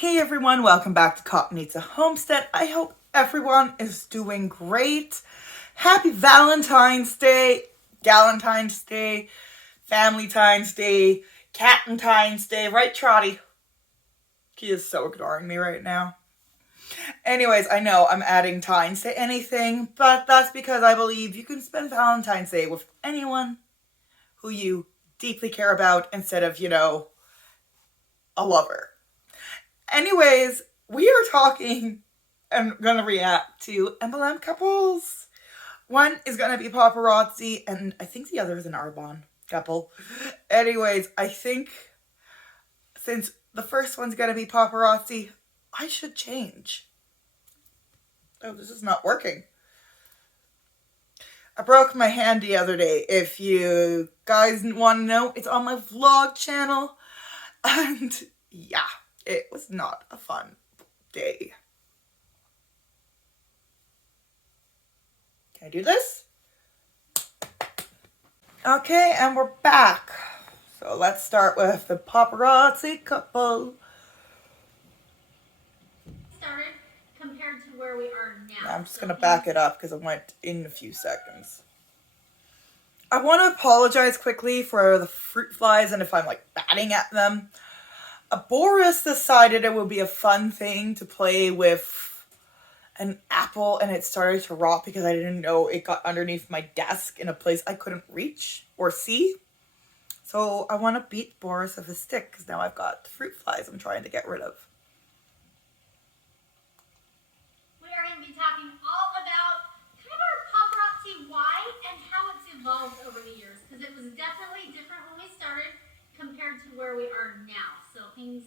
Hey everyone, welcome back to Cat and Kitten Homestead. I hope everyone is doing great. Happy Valentine's Day, Galentine's Day, Familytine's Day, Catentine's Day, right Trotty? He is so ignoring me right now. Anyways, I know I'm adding tines to anything, but that's because I believe you can spend Valentine's Day with anyone who you deeply care about instead of, a lover. Anyways, we are talking and gonna react to MLM couples. One is gonna be Paparazzi, and I think the other is an Arbonne couple. Anyways, I think since the first one's gonna be Paparazzi, I should change. Oh, this is not working. I broke my hand the other day. If you guys want to know, it's on my vlog channel. And yeah, it was not a fun day. Can I do this? Okay, and we're back. So let's start with the Paparazzi couple. Started compared to where we are now. I'm just going to back it up because it went in a few seconds. I want to apologize quickly for the fruit flies and if I'm like batting at them. Boris decided it would be a fun thing to play with an apple and it started to rot because I didn't know it got underneath my desk in a place I couldn't reach or see. So I want to beat Boris with a stick because now I've got the fruit flies I'm trying to get rid of. We are going to be talking all about kind of our paparazzi why and how it's evolved over the years, because it was definitely different when we started compared to where we are now. So things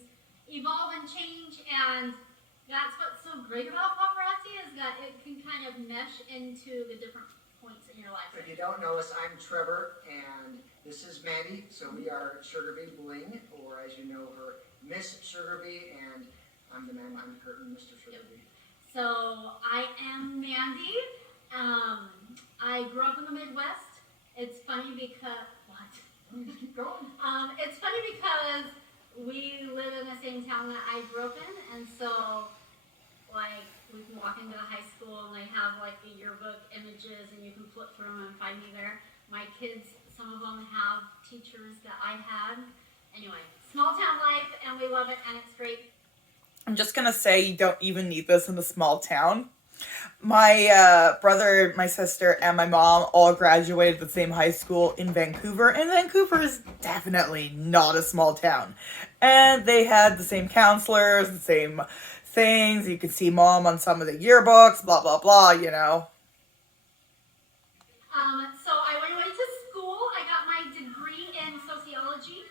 evolve and change, and that's what's so great about paparazzi is that it can kind of mesh into the different points in your life. If you don't know us, I'm Trevor, and this is Mandy. So we are Sugarbee Bling, or as you know her, Miss Sugarbee, and I'm the man behind the curtain, Mr. Sugarbee. So I am Mandy. I grew up in the Midwest. It's funny because Just keep going. it's funny because we live in the same town that I grew up in, and so like we can walk into the high school and they have like the yearbook images and you can flip through them and find me there. My kids, some of them have teachers that I had. Anyway, small town life, and we love it, and it's great. I'm just going to say you don't even need this in a small town. My brother, my sister, and my mom all graduated the same high school in Vancouver, and Vancouver is definitely not a small town. And they had the same counselors, the same things. You could see mom on some of the yearbooks, blah, blah, blah, you know. So I went away to school. I got my degree in sociology.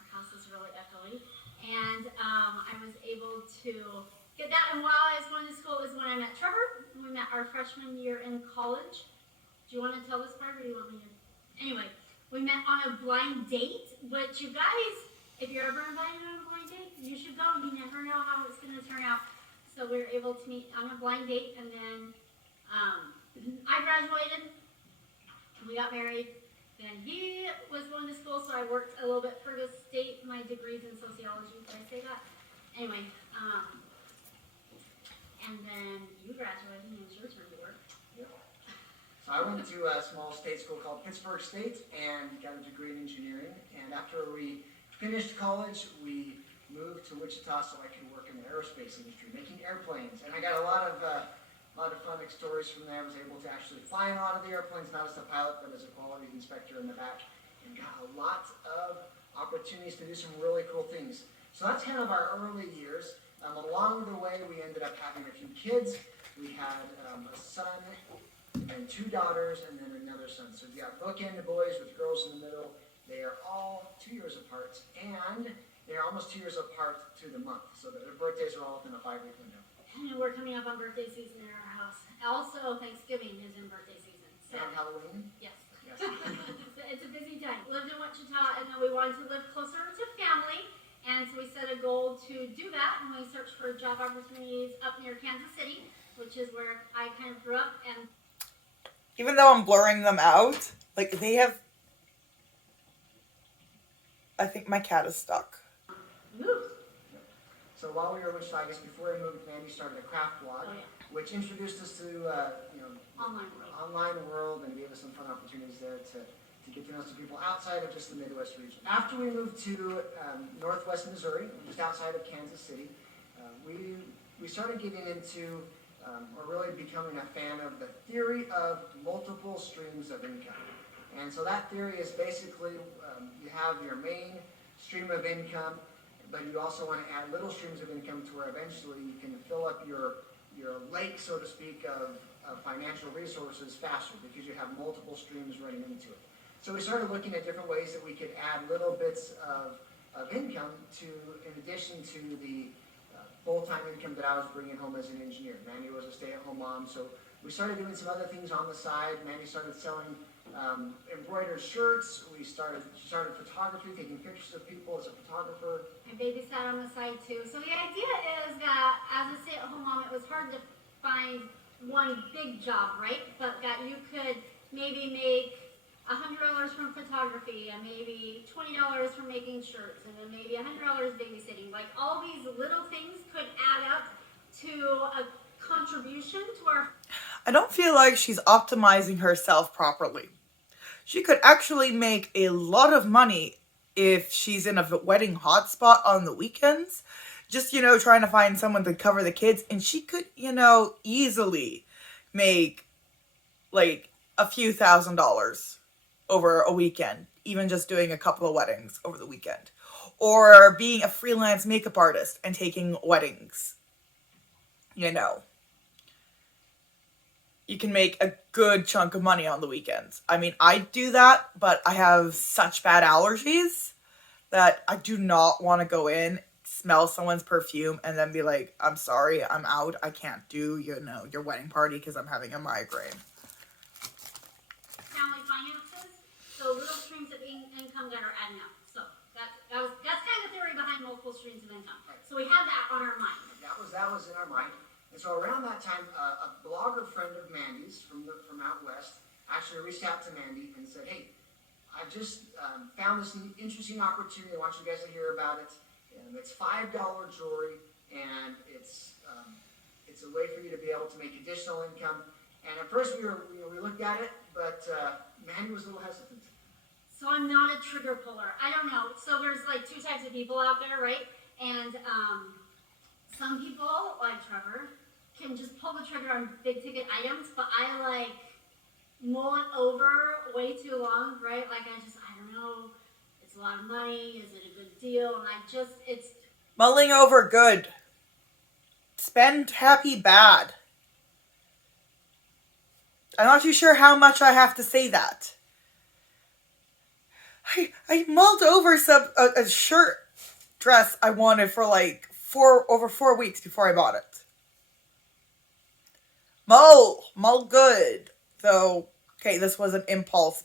Our house is really echoey. And I was able to get that. And while I was going to school is when I met Trevor. We met our freshman year in college. Do you want to tell this part, or do you want me to? Anyway, we met on a blind date, which you guys, if you're ever invited on a blind date, you should go. You never know how it's going to turn out. So we were able to meet on a blind date, and then I graduated. We got married. Then he was going to school, so I worked a little bit for the state. My degree's in sociology. Did I say that? Anyway, and then you graduated, and it was your turn to work. Yep. So I went to a small state school called Pittsburgh State and got a degree in engineering. And after we finished college, we moved to Wichita so I could work in the aerospace industry, making airplanes. And I got a lot of fun stories from there. I was able to actually fly in a lot of the airplanes, not as a pilot, but as a quality inspector in the back, and got a lot of opportunities to do some really cool things. So that's kind of our early years. Along the way, we ended up having a few kids. We had a son, and then 2 daughters, and then another son. So we got bookend boys with girls in the middle. They are all 2 years apart, and they're almost 2 years apart to the month, so that their birthdays are all within a 5-week window. And we're coming up on birthday season in our house. Also, Thanksgiving is in birthday season. So, And Halloween? yes. Yes. It's a busy time. Lived in Wichita, and then we wanted to live closer to family, and so we set a goal to do that, and we searched for job opportunities up near Kansas City, which is where I kind of grew up. And Even though I'm blurring them out, like they have... I think my cat is stuck. moved. So So while we were in Wichita, I guess before we moved, Mandy started a craft blog, which introduced us to online world and gave us some fun opportunities there to get to know some people outside of just the Midwest region. After we moved to Northwest Missouri, just outside of Kansas City, we started getting into or really becoming a fan of the theory of multiple streams of income. And so that theory is basically you have your main stream of income, but you also want to add little streams of income to where eventually you can fill up your lake, so to speak, of financial resources faster because you have multiple streams running into it. So we started looking at different ways that we could add little bits of income in addition to the full-time income that I was bringing home as an engineer. Mandy was a stay-at-home mom, so we started doing some other things on the side. Mandy started selling embroidered shirts. She started photography, taking pictures of people as a photographer. I babysat on the side too. So the idea is that as a stay-at-home mom, it was hard to find one big job, right? But that you could maybe make $100 from photography, and maybe $20 from making shirts, and then maybe $100 babysitting. Like all these little things could add up to a contribution to our... I don't feel like she's optimizing herself properly. She could actually make a lot of money if she's in a wedding hotspot on the weekends. Just, trying to find someone to cover the kids. And she could, easily make like a few $1,000s over a weekend. Even just doing a couple of weddings over the weekend. Or being a freelance makeup artist and taking weddings. You can make a good chunk of money on the weekends. I mean, I do that, but I have such bad allergies that I do not want to go in, smell someone's perfume, and then be like, I'm sorry, I'm out. I can't do, your wedding party because I'm having a migraine. Family finances, so little streams of income that are adding up. So that's kind of the theory behind multiple streams of income. So we had that on our mind. That was in our mind. And so around that time, a blogger friend of Mandy's from out west actually reached out to Mandy and said, hey, I just found this interesting opportunity. I want you guys to hear about it. It's $5 jewelry, and it's a way for you to be able to make additional income. And at first we looked at it, but Mandy was a little hesitant. So I'm not a trigger puller. I don't know. So there's like two types of people out there, right? And some people, like Trevor, can just pull the trigger on big ticket items, but I mull it over way too long, right? I don't know, it's a lot of money, is it a good deal? And it's... Mulling over good. Spend happy bad. I'm not too sure how much I have to say that. I mulled over a shirt dress I wanted for over 4 weeks before I bought it. Mull good. So, okay, this was an impulse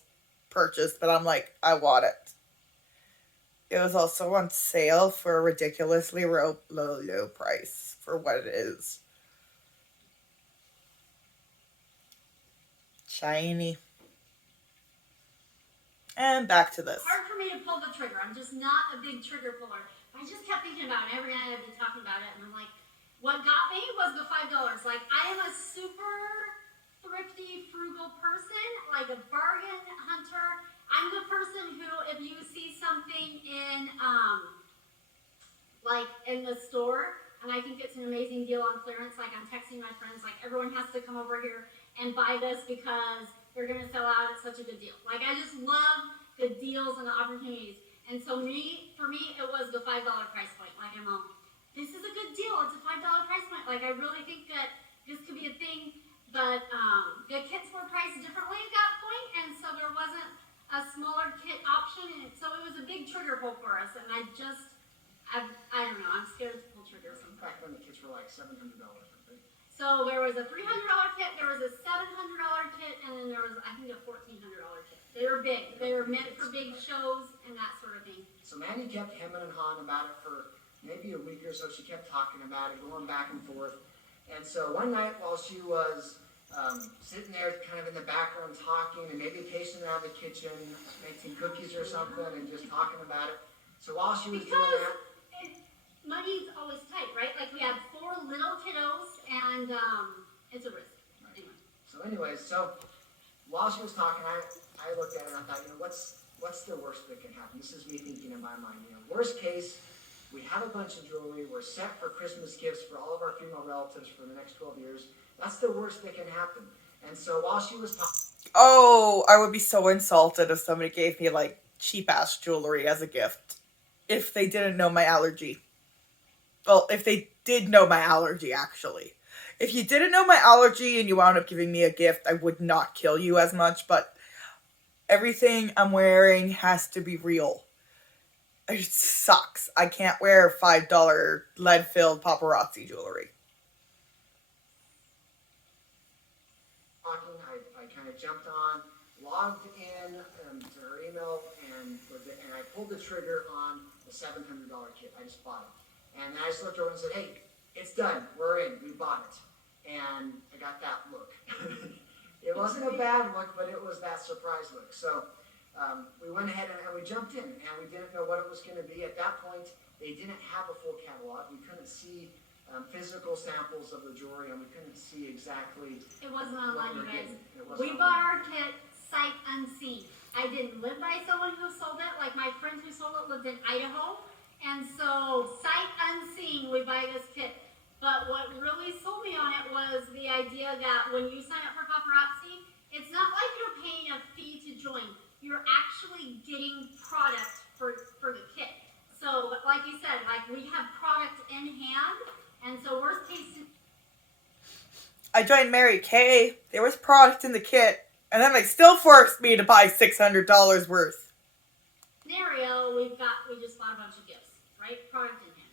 purchase, but I'm like, I want it. It was also on sale for a ridiculously low price for what it is. Shiny. And back to this. It's hard for me to pull the trigger. I'm just not a big trigger puller. I just kept thinking about it. Every night I'd be talking about it, and I'm like, what got me was the $5. I am a super thrifty, frugal person, like a bargain hunter. I'm the person who, if you see something in the store, and I think it's an amazing deal on clearance, I'm texting my friends, everyone has to come over here and buy this because they're going to sell out at such a good deal. I just love the deals and the opportunities. And so for me, it was the $5 price point. I'm all, this is a good deal. It's a $5 price point. I really think that this could be a thing. But the kits were priced differently at that point, and so there wasn't a smaller kit option. And so it was a big trigger pull for us. And I don't know. I'm scared to pull triggers. Back when the kits were $700, I think. So there was a $300 kit, there was a $700 kit, and then there was, I think, a $1,400 kit. They were big. They were meant for big shows and that sort of thing. So Mandy kept hemming and hawing about it for maybe a week or so. She kept talking about it, going back and forth. And so one night while she was sitting there kind of in the background talking and maybe pacing around the kitchen, making cookies or something and just talking about it. So while she was doing that... money's always tight, right? Like we have 4 little kiddos, and it's a risk. Right. So while she was talking, I looked at it and I thought, what's the worst that can happen? This is me thinking in my mind. Worst case, we have a bunch of jewelry. We're set for Christmas gifts for all of our female relatives for the next 12 years. That's the worst that can happen. And so while she was talking... Oh, I would be so insulted if somebody gave me, like, cheap-ass jewelry as a gift. If they didn't know my allergy. Well, if they did know my allergy, actually. If you didn't know my allergy and you wound up giving me a gift, I would not kill you as much, but everything I'm wearing has to be real. It sucks. I can't wear $5 lead-filled paparazzi jewelry. I kind of jumped on, logged in to her email, and I pulled the trigger on the $700 kit. I just bought it. And then I just looked over and said, hey, it's done. We're in. We bought it. And I got that look. It wasn't a bad look, but it was that surprise look. So we went ahead and we jumped in, and we didn't know what it was going to be. At that point, they didn't have a full catalog. We couldn't see physical samples of the jewelry, and we couldn't see exactly. It wasn't online, you guys. We We bought our kit sight unseen. I didn't live by someone who sold it. Like my friends who sold it lived in Idaho, and so sight unseen, we buy this kit. But what really sold me on it was the idea that when you sign up for Paparazzi, it's not like you're paying a fee to join. You're actually getting product for the kit. So, like you said, like we have product in hand, and so worst case. I joined Mary Kay. There was product in the kit, and then they still forced me to buy $600 worth. Scenario, we just bought a bunch of gifts, right? Product in hand.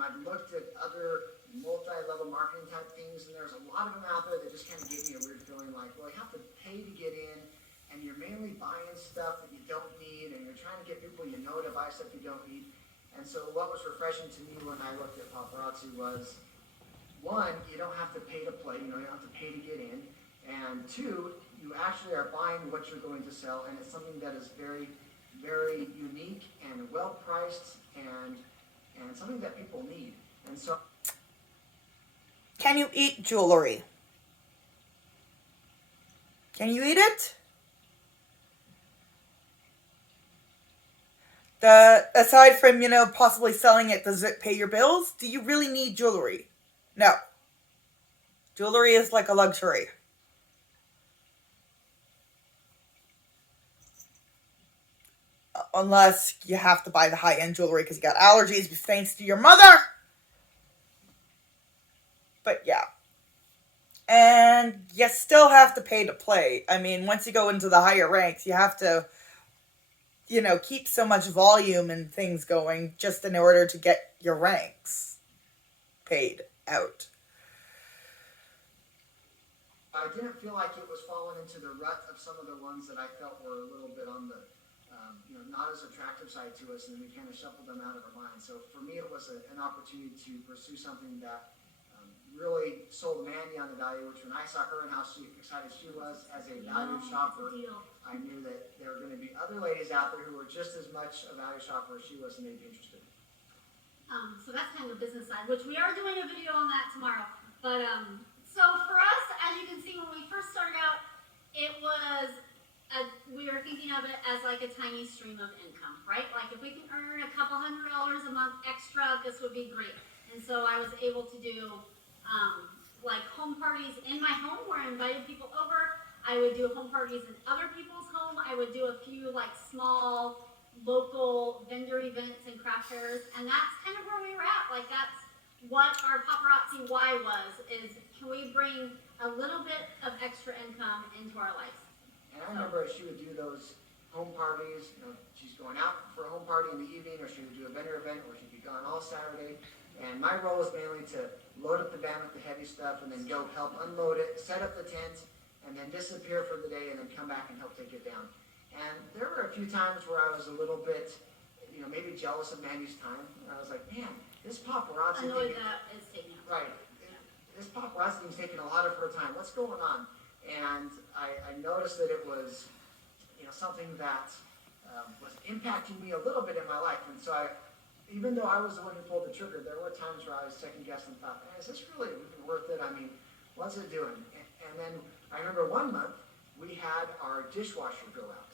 I looked at other multi-level marketing type things, and there's a lot of them out there that just kind of gave me a weird feeling like, well, you have to pay to get in, and you're mainly buying stuff that you don't need, and you're trying to get people you know to buy stuff you don't need. And so what was refreshing to me when I looked at Paparazzi was, one, you don't have to pay to play, you don't have to pay to get in, and two, you actually are buying what you're going to sell, and it's something that is very, very unique and well-priced, and something that people need. And so... Can you eat jewelry? Can you eat it? Aside from, possibly selling it, does it pay your bills? Do you really need jewelry? No. Jewelry is like a luxury. Unless you have to buy the high-end jewelry because you got allergies thanks to your mother. But yeah. And you still have to pay to play. I mean, once you go into the higher ranks, you have to, keep so much volume and things going just in order to get your ranks paid out. I didn't feel like it was falling into the rut of some of the ones that I felt were a little bit on the, not as attractive side to us, and we kind of shuffled them out of our minds. So for me, it was an opportunity to pursue something that really sold Mandy on the value, which when I saw her and how excited she was as a value shopper, I knew that there were going to be other ladies out there who were just as much a value shopper as she was, and they'd be interested. So that's kind of the business side, which we are doing a video on that tomorrow. But so for us, as you can see, when we first started out, we were thinking of it as like a tiny stream of income, right? Like if we can earn a couple $100 a month extra, this would be great. And so I was able to do like home parties in my home where I invited people over. I would do home parties in other people's home. I would do a few like small local vendor events and craft fairs, and that's kind of where we were at. Like that's what our Paparazzi why was, is can we bring a little bit of extra income into our lives? And I remember she would do those home parties, she's going out for a home party in the evening, or she would do a vendor event, or she'd be gone all Saturday. And my role was mainly to load up the van with the heavy stuff and then go help unload it, set up the tent, and then disappear for the day and then come back and help take it down. And there were a few times where I was a little bit, maybe jealous of Mandy's time. And I was like, man, this paparazzi thing is taking up. Right. This paparazzi thing's taking a lot of her time. What's going on? And I noticed that it was, something that was impacting me a little bit in my life. And so even though I was the one who pulled the trigger, there were times where I was second guessing and thought, man, is this really even worth it? I mean, what's it doing? And then I remember one month we had our dishwasher go out.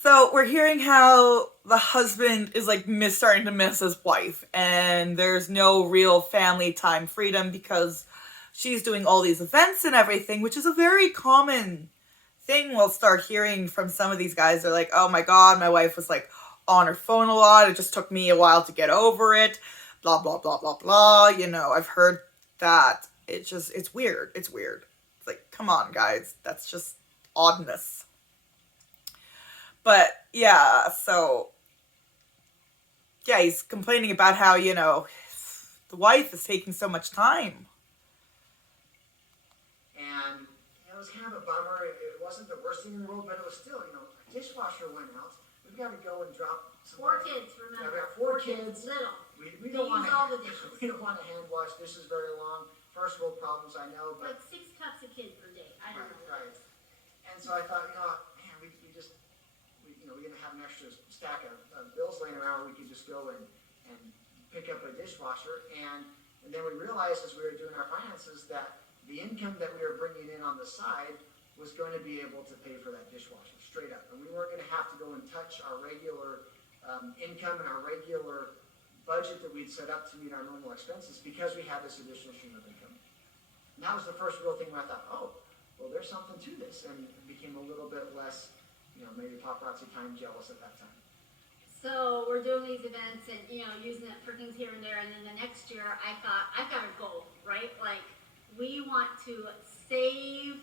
So we're hearing how the husband is like starting to miss his wife, and there's no real family time freedom because she's doing all these events and everything, which is a very common thing we'll start hearing from some of these guys. They're like, oh my god, my wife was like on her phone a lot, it just took me a while to get over it, blah blah blah blah blah. You know, I've heard that. It's weird. It's like, come on guys, that's just oddness. But yeah, so yeah, he's complaining about how, you know, the wife is taking so much time. And it was kind of a bummer. It wasn't the worst thing in the world, but it was still, you know, a dishwasher went out. We've got to go and drop some 4 kids, remember? Yeah, we got 4 kids. Little. We don't want all the dishes. We don't want to hand wash dishes very long. First world problems, I know, but like 6 cups a kid per day. I don't know. Right. And so I thought, you know, man, we didn't have an extra stack of bills laying around. We could just go and pick up a dishwasher. And then we realized as we were doing our finances that the income that we were bringing in on the side was going to be able to pay for that dishwasher straight up. And we weren't going to have to go and touch our regular income and our regular budget that we'd set up to meet our normal expenses because we had this additional stream of income. And that was the first real thing where I thought, oh, well, there's something to this, and it became a little bit less, you know, maybe paparazzi time jealous at that time. So we're doing these events and, you know, using it for things here and there, and then the next year I thought, I've got a goal, right? Like, we want to save,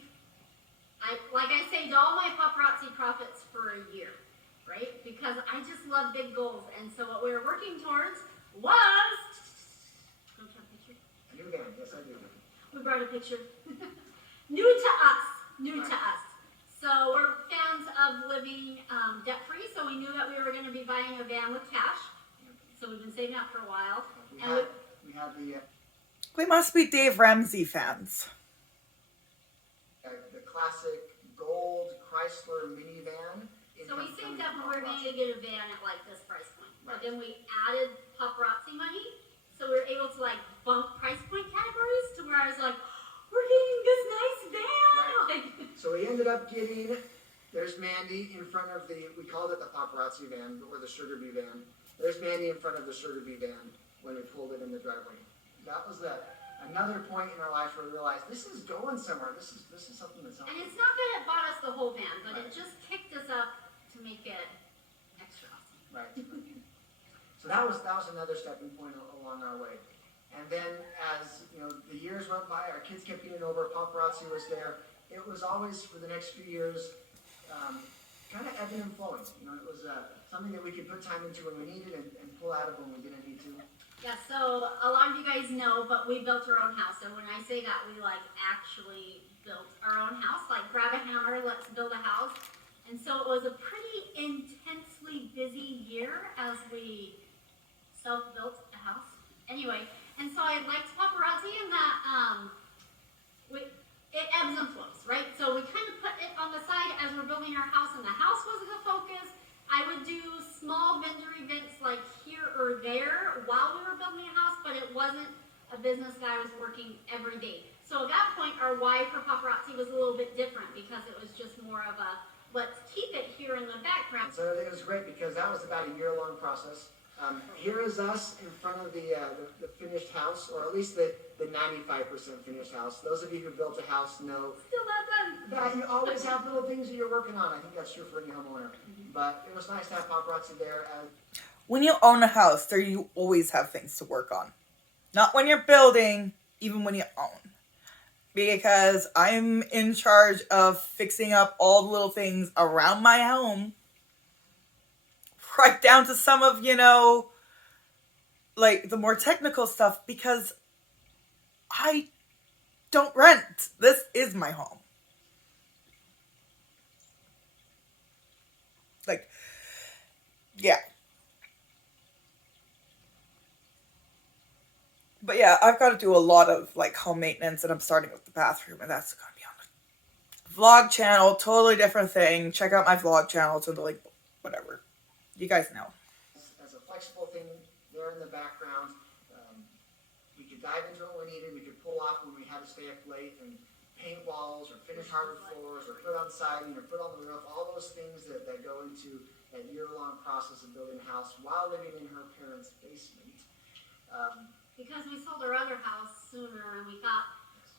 like I saved all my paparazzi profits for a year, right? Because I just love big goals, and so what we were working towards was, don't you have a picture? A new van, yes I do. We brought a picture. New to us. So we're fans of living debt-free, so we knew that we were going to be buying a van with cash. So we've been saving up for a while. We had the We must be Dave Ramsey fans. the classic gold Chrysler minivan. So we saved up and we were going to get a van at like this price point. Right. But then we added paparazzi money, so we were able to like bump price point categories to where I was like, we're getting this nice van. Right. Like, So we ended up getting, there's Mandy in front of we called it the paparazzi van, or the sugar bee van. There's Mandy in front of the sugar bee van when we pulled it in the driveway. That was another point in our life where we realized this is going somewhere. This is something that's and helpful. it's not that it bought us the whole van, but Right. it just kicked us up to make it extra awesome. Right. So that was another stepping point along our way. And then as you know, the years went by, our kids kept getting over, paparazzi was there. It was always, for the next few years, kind of ebbing and flowing. You know, it was something that we could put time into when we needed and pull out of when we didn't need to. Yeah, so a lot of you guys know, but we built our own house. And when I say that, we like actually built our own house. Like, grab a hammer, let's build a house. And so it was a pretty intensely busy year as we self-built a house. Anyway, and so I liked paparazzi in that it ebbs and flows, right? So we kind of put it on the side as we're building our house, and the house was the focus. I would do small vendor events like here or there while we were building a house, but it wasn't a business that I was working every day. So at that point, our why for paparazzi was a little bit different because it was just more of a, let's keep it here in the background. So it was great because that was about a year-long process. Here is us in front of the finished house, or at least the 95% finished house. Those of you who built a house know Still not done. that you always have little things that you're working on. I think that's true for any homeowner. But it was nice to have paparazzi there. When you own a house, you always have things to work on. Not when you're building, even when you own. Because I'm in charge of fixing up all the little things around my home. Right down to some of, you know, like the more technical stuff, because I don't rent. This is my home. Like, yeah. But yeah, I've got to do a lot of like home maintenance, and I'm starting with the bathroom, and that's going to be on the vlog channel. Totally different thing. Check out my vlog channel to the link, whatever. You guys know. background. We could dive into what we needed. We could pull off when we had to stay up late and paint walls or finish hardwood floors or put on siding or put on the roof. All those things that go into that year-long process of building a house while living in her parents' basement. Because we sold our other house sooner, and we thought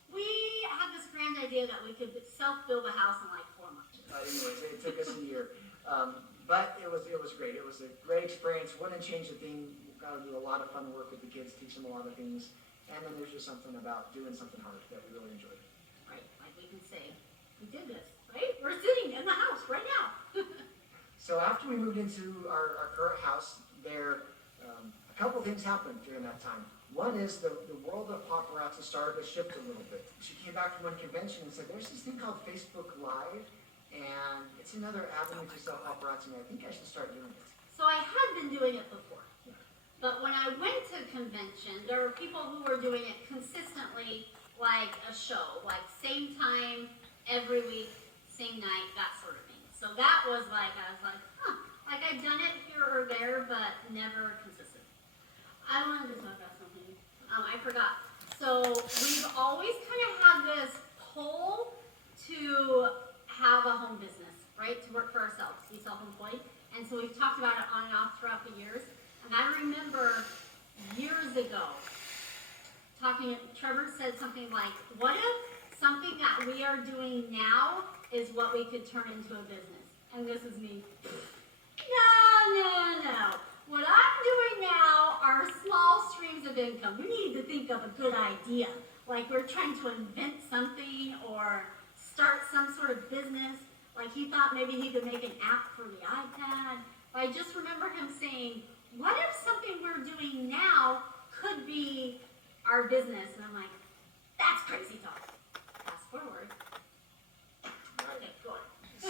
we had this grand idea that we could self-build a house in like 4 months. Anyways, it took us a year. But it was great. It was a great experience. Wouldn't change a thing. Got to do a lot of fun work with the kids, teach them a lot of things. And then there's just something about doing something hard that we really enjoyed. Right, like we can say, we did this, right? We're sitting in the house right now. So after we moved into our current house, there a couple things happened during that time. One is the world of paparazzi started to shift a little bit. She came back from one convention and said, there's this thing called Facebook Live, and it's another avenue to sell paparazzi, and I think I should start doing it. So I had been doing it before. But when I went to convention, there were people who were doing it consistently, like a show, like same time, every week, same night, that sort of thing. So that was like, I was like, huh, like I've done it here or there, but never consistent. I wanted to talk about something. I forgot. So we've always kind of had this pull to have a home business, right? To work for ourselves, be self-employed. And so we've talked about it on and off throughout the years. And I remember years ago Trevor said something like, what if something that we are doing now is what we could turn into a business? And this is me. No. What I'm doing now are small streams of income. We need to think of a good idea. Like we're trying to invent something or start some sort of business. Like he thought maybe he could make an app for the iPad. But I just remember him saying, what if something we're doing now could be our business? And I'm like, that's crazy talk. Fast forward. Okay, go on.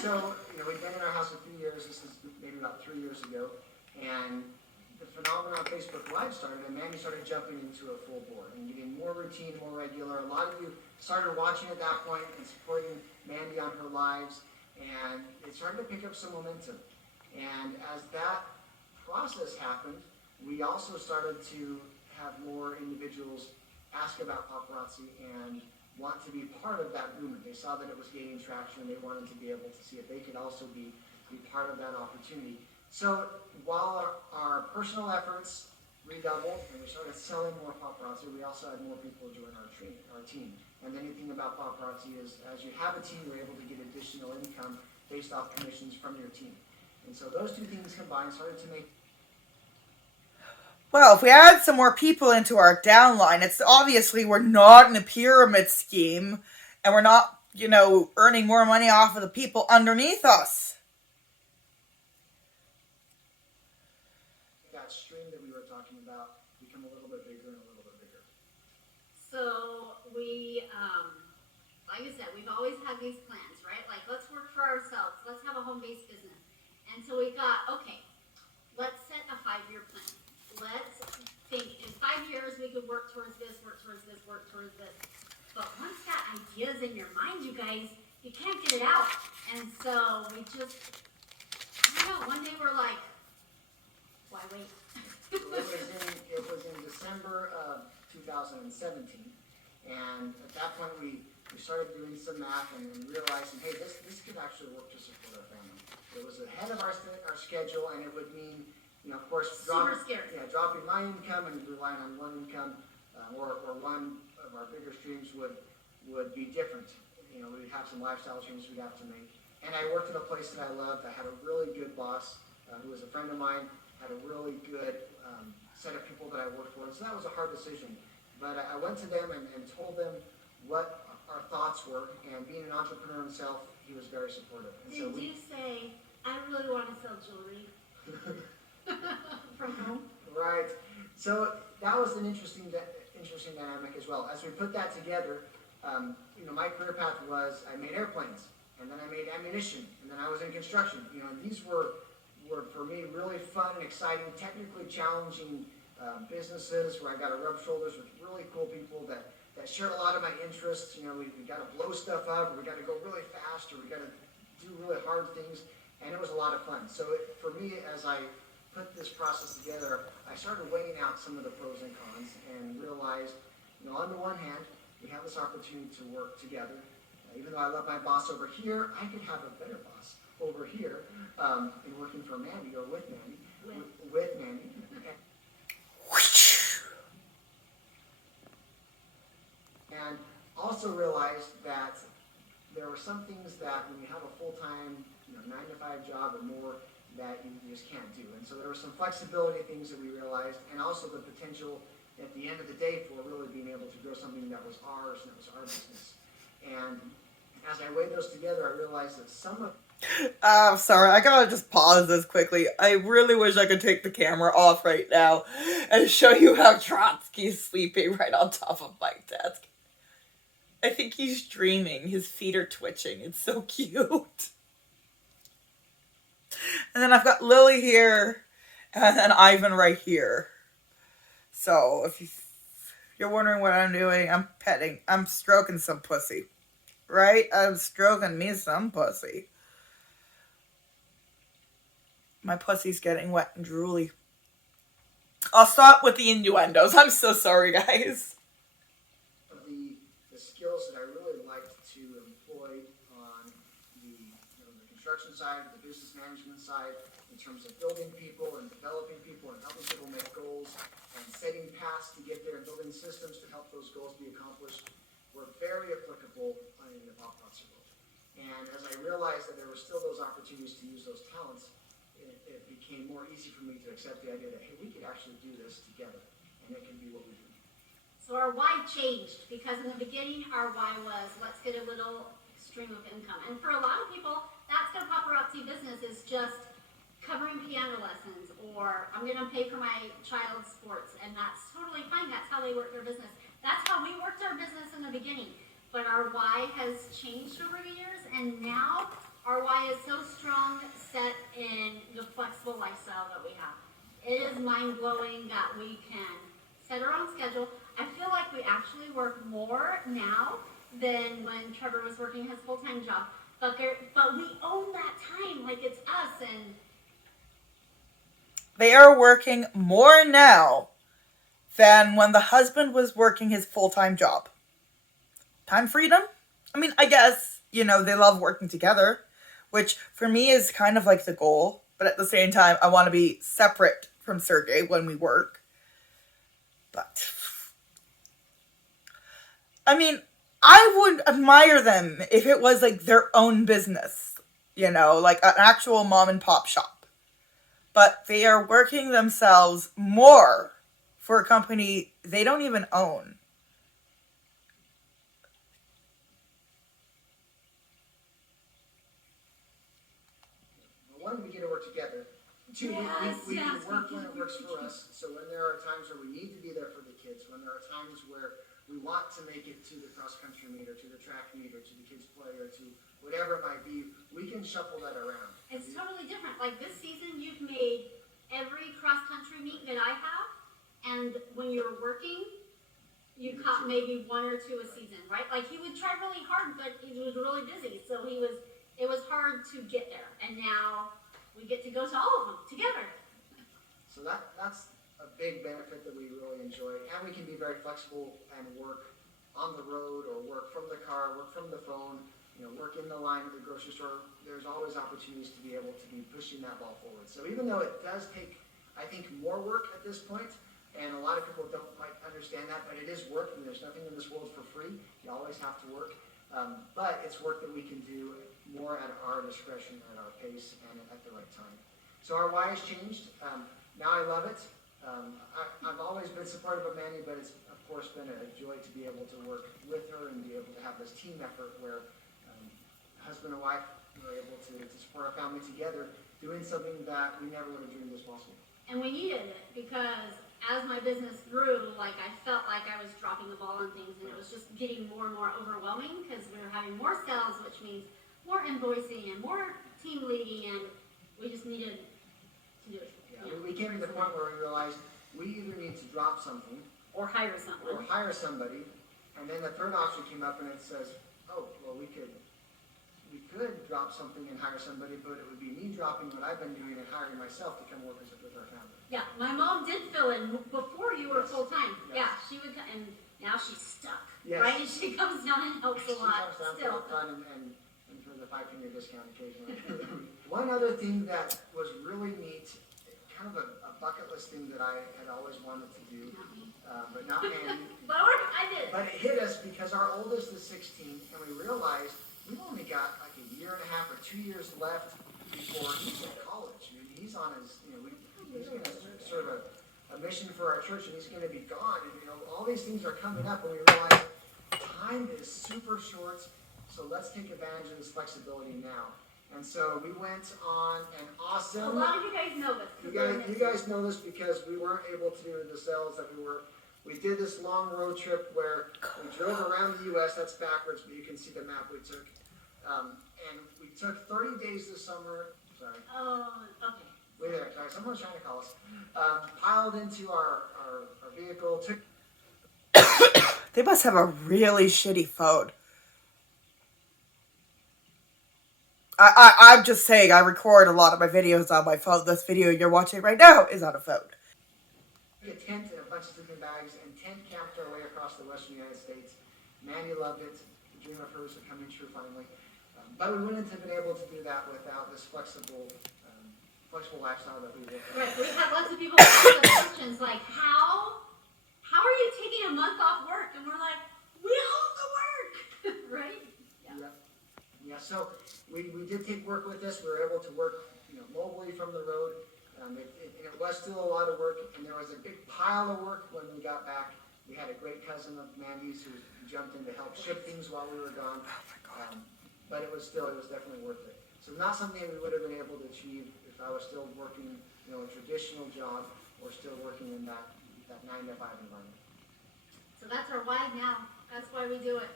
So, we've been in our house for 3 years. This is maybe about 3 years ago. And the phenomenon of Facebook Live started, and Mandy started jumping into a full board and getting more routine, more regular. A lot of you started watching at that point and supporting Mandy on her lives, and it started to pick up some momentum. And as that process happened, we also started to have more individuals ask about paparazzi and want to be part of that movement. They saw that it was gaining traction, and they wanted to be able to see if they could also be part of that opportunity. So while our personal efforts redoubled and we started selling more paparazzi, we also had more people join our team. And the neat thing about paparazzi is as you have a team, you're able to get additional income based off commissions from your team. And so those two things combined started to make. Well, if we add some more people into our downline, it's obviously we're not in a pyramid scheme and we're not, earning more money off of the people underneath us. That stream that we were talking about become a little bit bigger and a little bit bigger. So we, like I said, we've always had these plans, right? Like, let's work for ourselves. Let's have a home-based business. And so we thought, okay, let's set a 5-year plan. Let's think in 5 years we could work towards this, work towards this, work towards this. But once that idea's in your mind, you guys, you can't get it out. And so we just, I don't know, one day we're like, why wait? It was in December of 2017, and at that point we started doing some math and realizing, hey, this could actually work to support our family. It was ahead of our schedule, and it would mean, of course, dropping my income and relying on one income, or one of our bigger streams would be different. We'd have some lifestyle changes we'd have to make. And I worked at a place that I loved. I had a really good boss who was a friend of mine, had a really good set of people that I worked for. And so that was a hard decision. But I went to them and told them what our thoughts were. And being an entrepreneur himself, he was very supportive. And Did you say, I really want to sell jewelry from home? Right. So that was an interesting dynamic as well. As we put that together, my career path was I made airplanes, and then I made ammunition, and then I was in construction. These were for me really fun and exciting, technically challenging businesses where I got to rub shoulders with really cool people that shared a lot of my interests. We got to blow stuff up, or we got to go really fast, or we got to do really hard things, and it was a lot of fun. So for me, as I put this process together, I started weighing out some of the pros and cons and realized, on the one hand, we have this opportunity to work together. Even though I love my boss over here, I could have a better boss over here in working for Mandy or with Mandy. With Mandy. And also realized that there were some things that when you have a full-time 9-to-5 job or more that you just can't do. And so there were some flexibility things that we realized, and also the potential at the end of the day for really being able to grow something that was ours and that was our business. And as I weighed those together, I realized that some of... Sorry, I gotta just pause this quickly. I really wish I could take the camera off right now and show you how Trotsky's sleeping right on top of my desk. I think he's dreaming. His feet are twitching. It's so cute. And then I've got Lily here and then Ivan right here. So if you're wondering what I'm doing, I'm stroking some pussy. Right? I'm stroking me some pussy. My pussy's getting wet and drooly. I'll stop with the innuendos. I'm so sorry, guys. The skills that I really liked to employ on the construction side, the business management side, in terms of building people and developing people and helping people make goals and setting paths to get there and building systems to help those goals be accomplished were very applicable in the paparazzi world. And as I realized that there were still those opportunities to use those talents, it became more easy for me to accept the idea that, hey, we could actually do this together, and it can be what we do. So our why changed, because in the beginning our why was, let's get a little stream of income. And for a lot of people, that's their paparazzi business, is just covering piano lessons, or I'm going to pay for my child's sports, and that's totally fine. That's how they work their business. That's how we worked our business in the beginning. But our why has changed over the years, and now our why is so strong, set in the flexible lifestyle that we have. It is mind-blowing that we can set our own schedule. I feel like we actually work more now than when Trevor was working his full-time job. But we own that time, like it's us. And they are working more now than when the husband was working his full-time job. Time freedom? I mean, I guess, they love working together, which for me is kind of like the goal. But at the same time, I want to be separate from Sergey when we work. But, I mean, I would admire them if it was like their own business, like an actual mom and pop shop. But they are working themselves more for a company they don't even own. One, we get to work together. Two, we can work when it works for us. So when there are times where we need to be there for the kids, when there are times where we want to make it to the cross-country meet or to the track meet or to the kids' play or to whatever it might be, we can shuffle that around. it's totally different. Like this season, you've made every cross-country meet that I have, and when you're working, you caught maybe one or two a season, right? Like he would try really hard, but he was really busy, so it was hard to get there. And now we get to go to all of them together. So that's a big benefit that we really enjoy, and we can be very flexible and work on the road or work from the car, work from the phone, work in the line at the grocery store. There's always opportunities to be able to be pushing that ball forward. So even though it does take, I think, more work at this point, and a lot of people don't quite understand that, but it is work, and there's nothing in this world for free. You always have to work. But it's work that we can do more at our discretion, at our pace, and at the right time. So our why has changed. Now I love it. I've always been supportive of Mandy, but it's of course been a joy to be able to work with her and be able to have this team effort where husband and wife were able to support our family together, doing something that we never would have dreamed was possible. And we needed it because as my business grew, like I felt like I was dropping the ball on things, and it was just getting more and more overwhelming because we were having more sales, which means more invoicing and more team leading, and we just needed to do it. Yeah, we came to the point where we realized we either need to drop something or hire someone. or hire somebody, and then the third option came up and it says, oh, well, we could we could drop something and hire somebody, but it would be me dropping what I've been doing and hiring myself to come work with our family. Yeah, my mom did fill in before you were Yes. full-time. Yes. Yeah, she would, and now she's stuck, Yes. right? And she comes down and helps a lot She comes down still. for the fun and for the $5 discount occasionally. One other thing that was really neat, kind of a bucket list thing that I had always wanted to do, Not me. but not Mandy. But I did. But it hit us because our oldest is 16, and we realized we've only got like a year and a half or 2 years left before he's in college. I mean, he's on his, he's going to serve a mission for our church, and he's going to be gone. And, all these things are coming up, and we realize time is super short, so let's take advantage of this flexibility now. And so we went on an awesome... A lot of you guys know this. You guys know this because we weren't able to do the sales that we were. We did this long road trip where we drove around the U.S. That's backwards, but you can see the map we took. And we took 30 days this summer. Sorry. Oh, okay. Wait there. Sorry, someone's trying to call us. Piled into our vehicle. They must have a really shitty phone. I'm just saying, I record a lot of my videos on my phone. This video you're watching right now is on a phone. A tent and a bunch of sleeping bags, and tent camped our way across the western United States. Mandy loved it. The dream of hers had come in true finally. But we wouldn't have been able to do that without this flexible lifestyle that we live. Right, we had lots of people ask us questions like, how are you taking a month off work? And we're like, we own the work, right? Yeah. So we did take work with us. We were able to work, mobily from the road. It was still a lot of work, and there was a big pile of work when we got back. We had a great cousin of Mandy's who jumped in to help ship things while we were gone. But it was definitely worth it. So not something we would have been able to achieve if I was still working, a traditional job or still working in that 9 to 5 environment. So that's our why now. That's why we do it.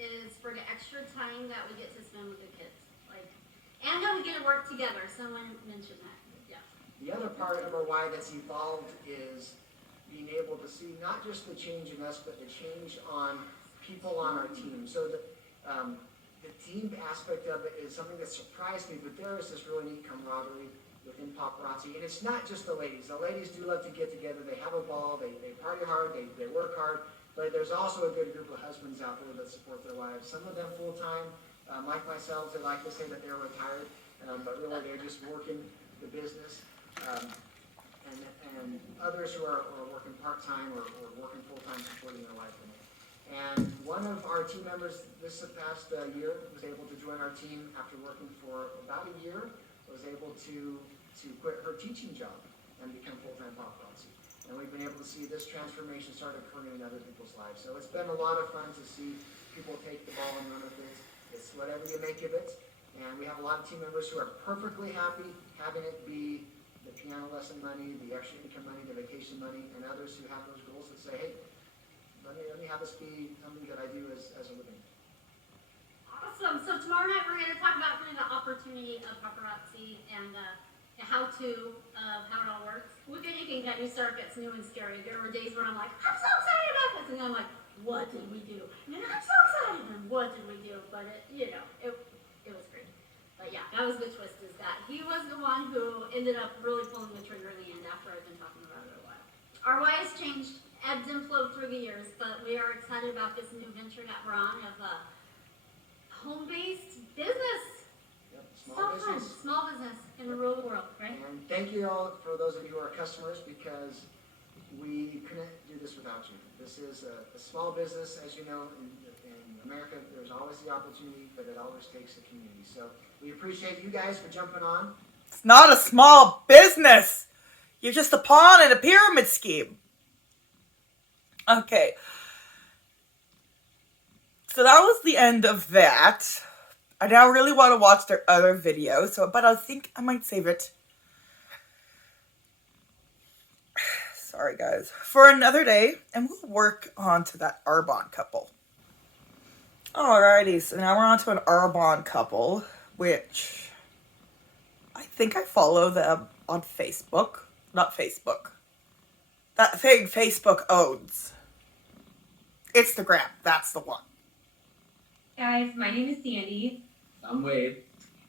Is for the extra time that we get to spend with the kids, and that we get to work together. Someone mentioned that. Yeah. The other part of our why that's evolved is being able to see not just the change in us, but the change on people on our team. So the team aspect of it is something that surprised me, but there is this really neat camaraderie within Paparazzi, and it's not just the ladies. The ladies do love to get together. They have a ball. They party hard. They work hard. But there's also a good group of husbands out there that support their wives. Some of them full-time, like myself, they like to say that they're retired, but really they're just working the business. And others who are working part-time or working full-time supporting their wife. And one of our team members this past year was able to join our team after working for about a year, was able to quit her teaching job and become full-time paparazzi. And we've been able to see this transformation start occurring in other people's lives. So it's been a lot of fun to see people take the ball and run with it. It's whatever you make of it. And we have a lot of team members who are perfectly happy having it be the piano lesson money, the extra income money, the vacation money, and others who have those goals that say, hey, let me have this be something that I do as a living. Awesome. So tomorrow night we're going to talk about the opportunity of paparazzi and the how-to of how it all works. With anything that new start gets new and scary. There were days where I'm like, I'm so excited about this, and then I'm like, what did we do? And then I'm so excited, and what did we do? But it was great. But yeah, that was the twist, is that he was the one who ended up really pulling the trigger in the end after I've been talking about it a while. Our why has changed, ebbed and flowed through the years, but we are excited about this new venture that we're on of a home-based business. Small business in the rural world, right? And thank you all for those of you who are customers, because we couldn't do this without you. This is a small business, as you know, in America, there's always the opportunity, but it always takes a community. So we appreciate you guys for jumping on. It's not a small business. You're just a pawn in a pyramid scheme. Okay. So that was the end of that. I now really want to watch their other video, but I think I might save it. Sorry, guys. For another day, and we'll work on to that Arbonne couple. Alrighty, so now we're on to an Arbonne couple, which I think I follow them on Facebook. Not Facebook. That thing Facebook owns. Instagram, that's the one. Guys, my name is Sandy. I'm Wade.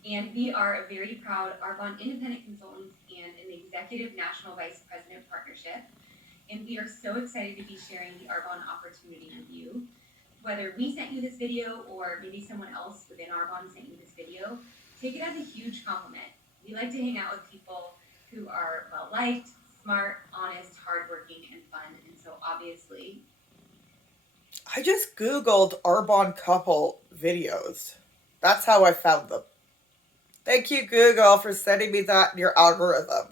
And we are a very proud Arbonne independent consultant and an executive national vice president partnership. And we are so excited to be sharing the Arbonne opportunity with you. Whether we sent you this video or maybe someone else within Arbonne sent you this video, take it as a huge compliment. We like to hang out with people who are well-liked, smart, honest, hardworking, and fun. And so obviously, I just Googled Arbonne couple videos. That's how I found them. Thank you, Google, for sending me that in your algorithm.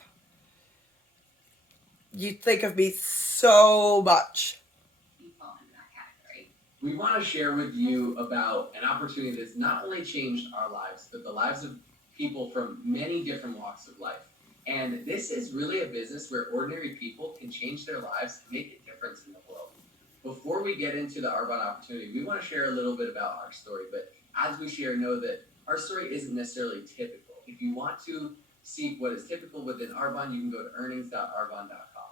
You think of me so much. you fall into that category. We want to share with you about an opportunity that's not only changed our lives, but the lives of people from many different walks of life. And this is really a business where ordinary people can change their lives and make a difference in the world. Before we get into the Arbonne opportunity, we want to share a little bit about our story. But as we share, know that our story isn't necessarily typical. If you want to see what is typical within Arbonne, you can go to earnings.arbonne.com.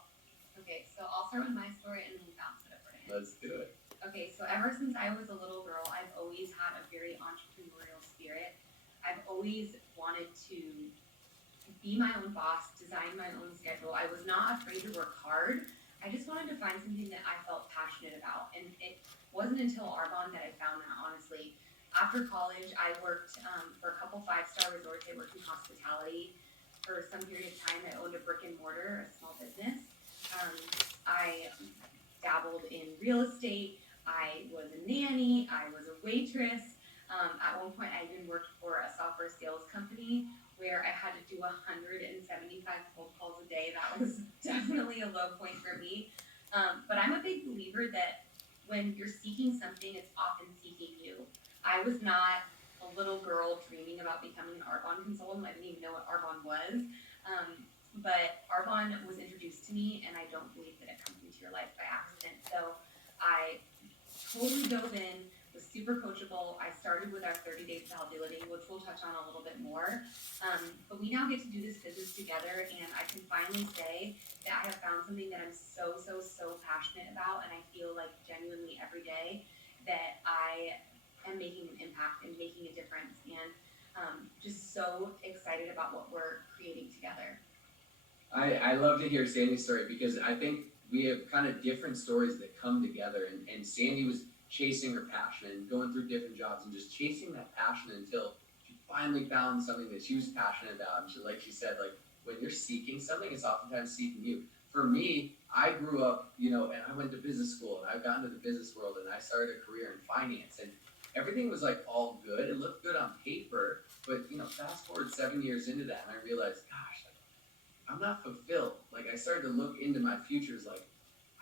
Okay, so I'll start with my story and then bounce it over to him. Let's do it. Okay, so ever since I was a little girl, I've always had a very entrepreneurial spirit. I've always wanted to be my own boss, design my own schedule. I was not afraid to work hard. I just wanted to find something that I felt passionate about. And it wasn't until Arbonne that I found that, honestly. After college, I worked for a couple 5-star resorts. I worked in hospitality. For some period of time, I owned a brick and mortar, a small business. I dabbled in real estate. I was a nanny. I was a waitress. At one point, I even worked for a software sales company where I had to do 175 cold calls a day. That was definitely a low point for me. But I'm a big believer that when you're seeking something, it's often seeking you. I was not a little girl dreaming about becoming an Arbonne consultant. I didn't even know what Arbonne was. But Arbonne was introduced to me, and I don't believe that it comes into your life by accident. So I totally dove in, was super coachable. I started with our 30 days of validity, which we'll touch on a little bit more. But we now get to do this business together, and I can finally say that I have found something that I'm so passionate about, and I feel like genuinely every day that I am making an impact and making a difference, and just so excited about what we're creating together. I love to hear Sandy's story because I think we have kind of different stories that come together. And Sandy was chasing her passion and going through different jobs and just chasing that passion until she finally found something that she was passionate about. And she, like she said, like when you're seeking something, it's oftentimes seeking you. For me, I grew up, and I went to business school and I've gotten to the business world and I started a career in finance and everything was like all good. It looked good on paper, but fast forward 7 years into that and I realized, gosh, I'm not fulfilled. Like I started to look into my futures like,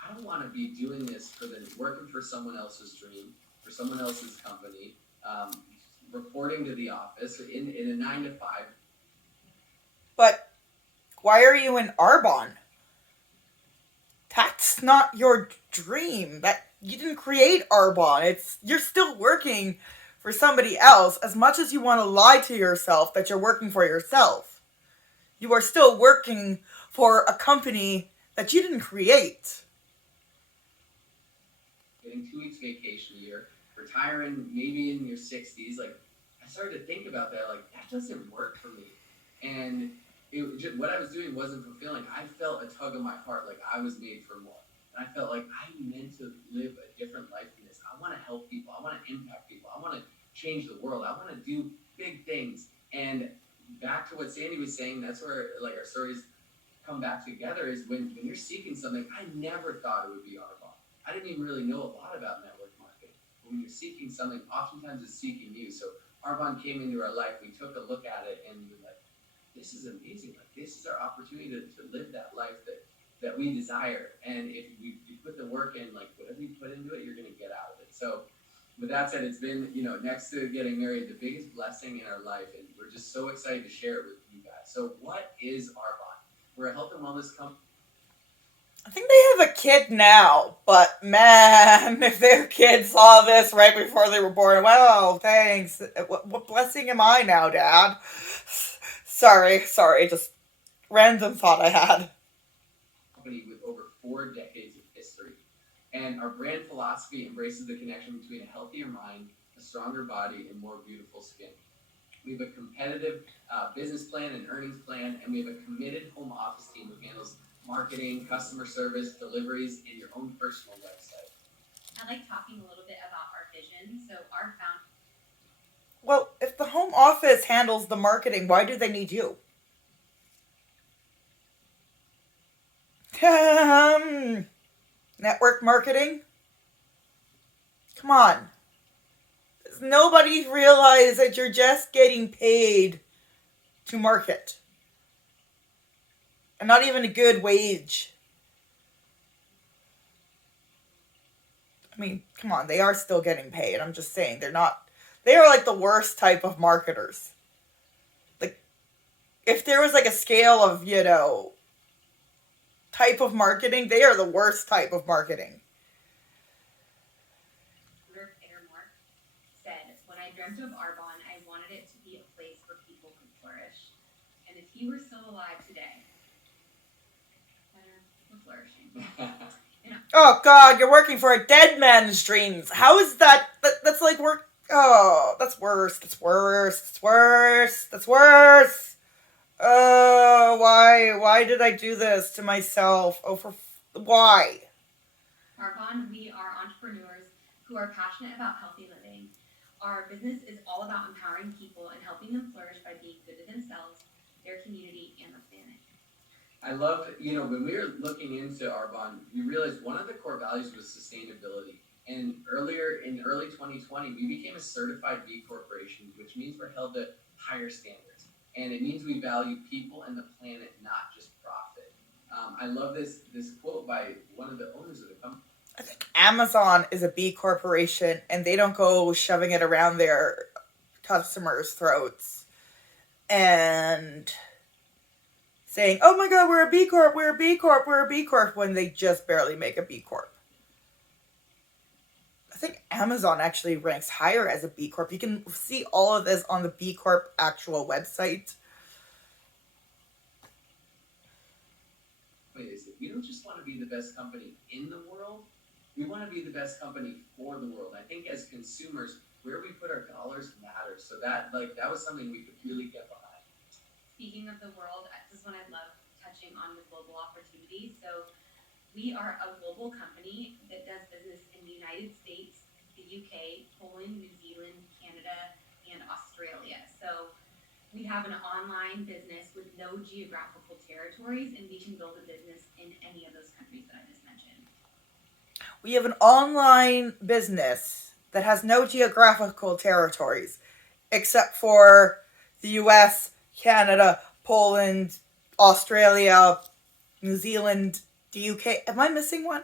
I don't want to be doing this working for someone else's dream, for someone else's company, reporting to the office in a 9 to 5. But why are you in Arbonne? That's not your dream. That you didn't create Arbonne. You're still working for somebody else as much as you want to lie to yourself that you're working for yourself. You are still working for a company that you didn't create. Getting 2 weeks vacation a year, retiring maybe in your 60s, like I started to think about that, like that doesn't work for me. And what I was doing wasn't fulfilling. I felt a tug of my heart, like I was made for more. And I felt like I'm meant to live a different life than this. I want to help people. I want to impact people. I want to change the world. I want to do big things. And back to what Sandy was saying, that's where like our stories come back together is when you're seeking something. I never thought it would be Arbonne. I didn't even really know a lot about network marketing. When you're seeking something, oftentimes it's seeking you. So Arbonne came into our life. We took a look at it and we were like, this is amazing. Like this is our opportunity to live that life that we desire. And if you put the work in, like whatever you put into it, you're going to get out of it. So with that said, it's been, next to getting married, the biggest blessing in our life. And we're just so excited to share it with you guys. So what is Arbonne? We're a health and wellness company. I think they have a kid now, but man, if their kid saw this right before they were born, well, thanks. What blessing am I now, Dad? Sorry, just random thought I had. Company with over 4 decades of history. And our brand philosophy embraces the connection between a healthier mind, a stronger body, and more beautiful skin. We have a competitive business plan and earnings plan, and we have a committed home office team who handles marketing, customer service, deliveries, and your own personal website. I like talking a little bit about our vision. So our founder. Well, if the home office handles the marketing, why do they need you? Network marketing? Come on. Does nobody realize that you're just getting paid to market? And not even a good wage. I mean, come on, they are still getting paid. I'm just saying, they are like the worst type of marketers. Like, if there was like a scale of, type of marketing, they are the worst type of marketing. Said, when I dreamt of Arbonne, I wanted it to be a place where people could flourish. And if he were still alive today, we're flourishing. Oh God, you're working for a dead man's dreams. How is that? That's like work. Oh, that's worse. That's worse. That's worse. That's worse. Oh, why? Why did I do this to myself? Why? Arbonne, we are entrepreneurs who are passionate about healthy living. Our business is all about empowering people and helping them flourish by being good to themselves, their community, and the planet. I love, when we were looking into Arbonne, we realized one of the core values was sustainability. And in early 2020, we became a certified B Corporation, which means we're held to higher standards. And it means we value people and the planet, not just profit. I love this quote by one of the owners of the company. I think Amazon is a B corporation, and they don't go shoving it around their customers' throats and saying, "Oh my God, we're a B Corp, we're a B Corp, we're a B Corp," when they just barely make a B Corp. I think Amazon actually ranks higher as a B Corp. You can see all of this on the B Corp actual website. Wait, is it? We don't just want to be the best company in the world. We want to be the best company for the world. I think as consumers, where we put our dollars matters. So that was something we could really get behind. Speaking of the world, this is when I love touching on the global opportunities. So we are a global company that does business in the United States, the UK, Poland, New Zealand, Canada, and Australia. So we have an online business with no geographical territories, and we can build a business in any of those countries that I just mentioned. We have an online business that has no geographical territories, except for the US, Canada, Poland, Australia, New Zealand, the UK. Am I missing one?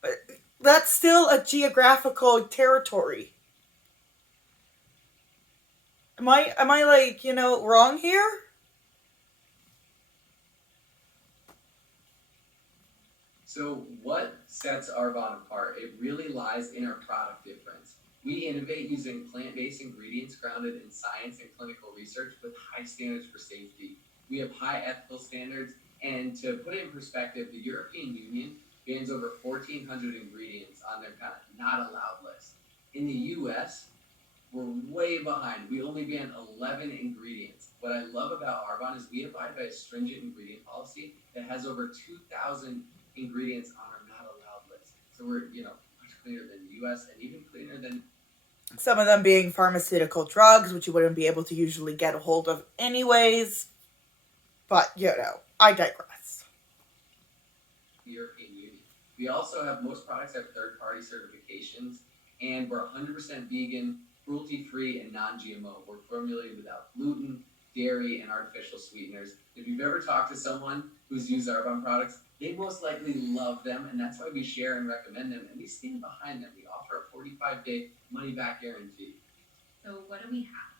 But that's still a geographical territory. Am I wrong here? So what sets Arbonne apart? It really lies in our product difference. We innovate using plant-based ingredients grounded in science and clinical research with high standards for safety. We have high ethical standards, and to put it in perspective, the European Union bans over 1,400 ingredients on their kind of not allowed list. In the US, we're way behind. We only ban 11 ingredients. What I love about Arbonne is we abide by a stringent ingredient policy that has over 2,000 ingredients on our not allowed list. So we're, much cleaner than the US and even cleaner than some of them being pharmaceutical drugs, which you wouldn't be able to usually get a hold of anyways. But, I digress. The European Union. We also have, most products have third-party certifications, and we're 100% vegan, cruelty-free, and non-GMO. We're formulated without gluten, dairy, and artificial sweeteners. If you've ever talked to someone who's used Arbonne products, they most likely love them, and that's why we share and recommend them, and we stand behind them. We offer a 45-day money-back guarantee. So what do we have?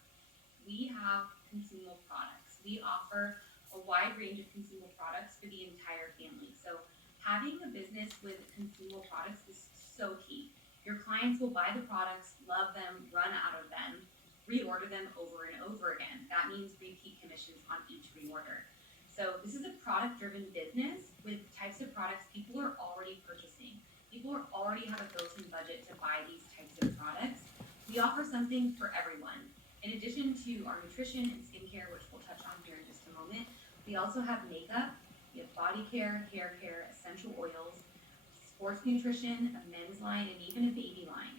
We have consumable products. We offer a wide range of consumable products for the entire family. So having a business with consumable products is so key. Your clients will buy the products, love them, run out of them, reorder them over and over again. That means repeat commissions on each reorder. So this is a product-driven business with types of products people are already purchasing. People already have a built-in budget to buy these types of products. We offer something for everyone. In addition to our nutrition and skincare, which we'll touch on here in just a moment, we also have makeup, we have body care, hair care, essential oils, sports nutrition, a men's line, and even a baby line.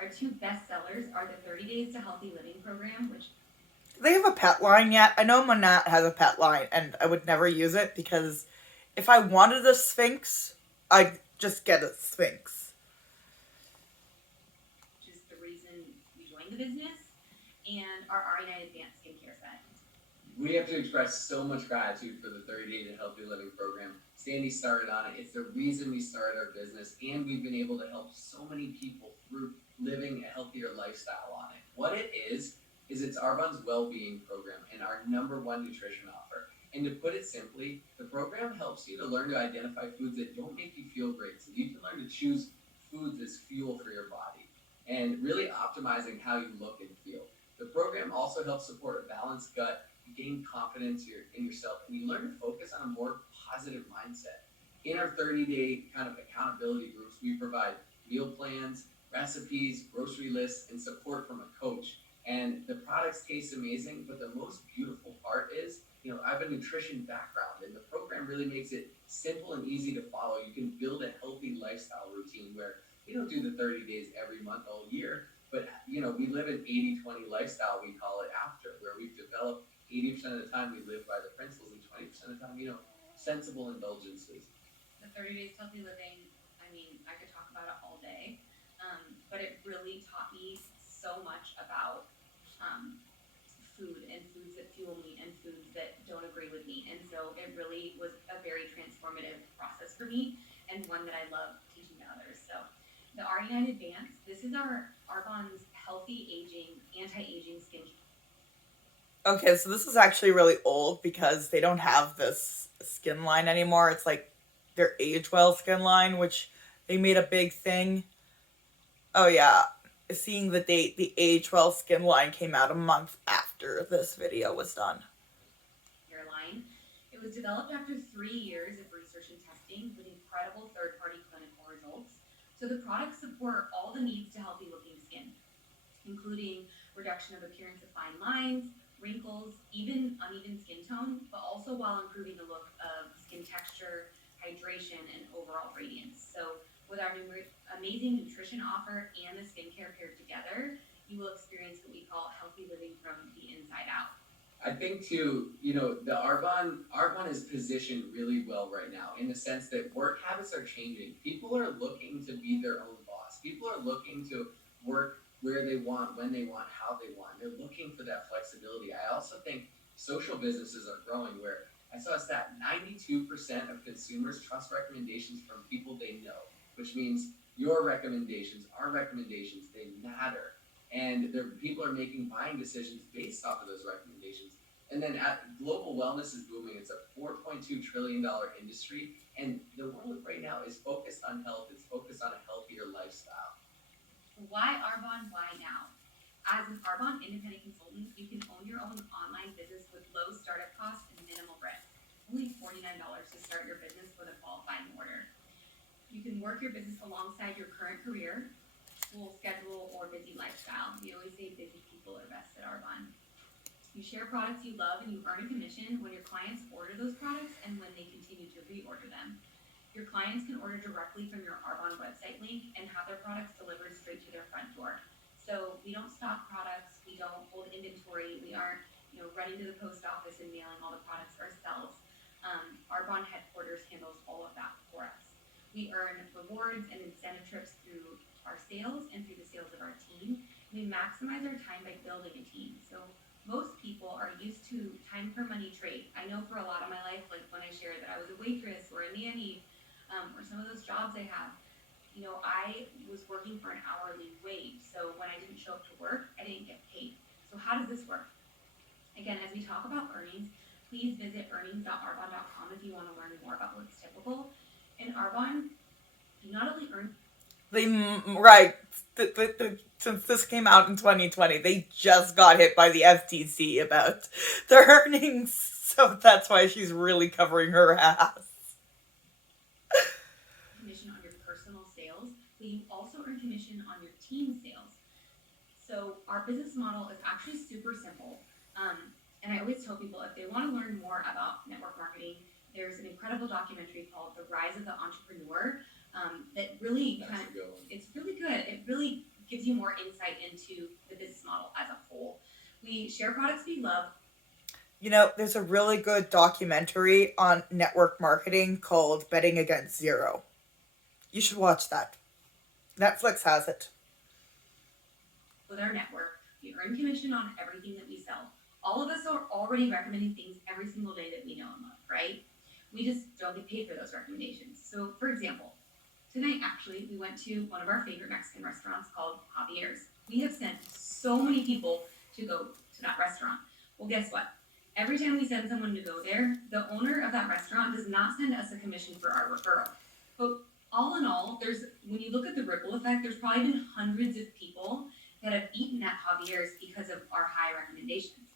Our two best sellers are the 30 Days to Healthy Living program, which Do they have a pet line yet? I know Monat has a pet line, and I would never use it because if I wanted a Sphinx, I'd just get a Sphinx. is the reason we joined the business, and our RE9 Advanced Skincare set. We have to express so much gratitude for the 30 Day to Healthy Living program. Sandy started on it. It's the reason we started our business, and we've been able to help so many people through living a healthier lifestyle on it. What it is it's Arbonne's well-being program and our #1 nutrition offer. And to put it simply, the program helps you to learn to identify foods that don't make you feel great. So you can learn to choose foods as fuel for your body and really optimizing how you look and feel. The program also helps support a balanced gut, you gain confidence in yourself, and you learn to focus on a more positive mindset. In our 30-day kind of accountability groups, we provide meal plans, recipes, grocery lists, and support from a coach. And the products taste amazing, but the most beautiful part is, I have a nutrition background, and the program really makes it simple and easy to follow. You can build a healthy lifestyle routine where we don't do the 30 days every month all year, but we live an 80-20 lifestyle, we call it, after, where we've developed 80% of the time we live by the principles, and 20% of the time, sensible indulgences. The 30 Days to Healthy Living, I could talk about it all day, but it really taught me so much about food and foods that fuel me and foods that don't agree with me. And so it really was a very transformative process for me and one that I love teaching to others. So the RE9 Advanced, this is our Arbonne's healthy aging, anti-aging skincare. Okay, so this is actually really old because they don't have this skin line anymore. It's like their Age Well skin line, which they made a big thing. Oh yeah, seeing the date, the Age Well skin line came out a month after this video was done. Line. It was developed after 3 years of research and testing with incredible third-party clinical results. So the products support all the needs to healthy looking skin, including reduction of appearance of fine lines, wrinkles, even uneven skin tone, but also while improving the look of skin texture, hydration, and overall radiance. So with our amazing nutrition offer and the skincare paired together, you will experience what we call healthy living from the inside out. I think too, the Arbonne is positioned really well right now in the sense that work habits are changing. People are looking to be their own boss. People are looking to work where they want, when they want, how they want. They're looking for that flexibility. I also think social businesses are growing, where I saw a stat, 92% of consumers trust recommendations from people they know, which means your recommendations, our recommendations, they matter. And people are making buying decisions based off of those recommendations. And then global wellness is booming. It's a $4.2 trillion industry. And the world right now is focused on health. It's focused on a healthier lifestyle. Why Arbonne? Why now? As an Arbonne independent consultant, you can own your own online business with low startup costs and minimal risk. Only $49 to start your business with a qualifying order. You can work your business alongside your current career, school schedule, or busy lifestyle. We always say busy people are best at Arbonne. You share products you love and you earn a commission when your clients order those products and when they continue to reorder them. Your clients can order directly from your Arbonne website link and have their products delivered straight to their front door. So we don't stock products, we don't hold inventory, we aren't running to the post office and mailing all the products ourselves. Arbonne headquarters handles all of that for us. We earn rewards and incentive trips through our sales and through the sales of our team. We maximize our time by building a team. So most people are used to time for money trade. I know for a lot of my life, like when I shared that I was a waitress or a nanny, or some of those jobs I have, I was working for an hourly wage. So when I didn't show up to work, I didn't get paid. So how does this work? Again, as we talk about earnings, please visit earnings.arbonne.com if you want to learn more about what's typical. In Arbonne, you not only earn... Since this came out in 2020, they just got hit by the FTC about the earnings, so that's why she's really covering her ass. Commission on your personal sales, but you also earn commission on your team sales. So So our business model is actually super simple. And I always tell people if they want to learn more about network marketing, there's an incredible documentary called The Rise of the Entrepreneur that really it's really good. It really gives you more insight into the business model as a whole. We share products we love. You know, there's a really good documentary on network marketing called Betting Against Zero. You should watch that. Netflix has it. With our network, we earn commission on everything that we sell. All of us are already recommending things every single day that we know and love, right? We just don't get paid for those recommendations. So, for example, tonight actually we went to one of our favorite Mexican restaurants called Javier's. We have sent so many people to go to that restaurant. Well, guess what? Every time we send someone to go there, the owner of that restaurant does not send us a commission for our referral. But all in all, when you look at the ripple effect, there's probably been hundreds of people that have eaten at Javier's because of our high recommendations.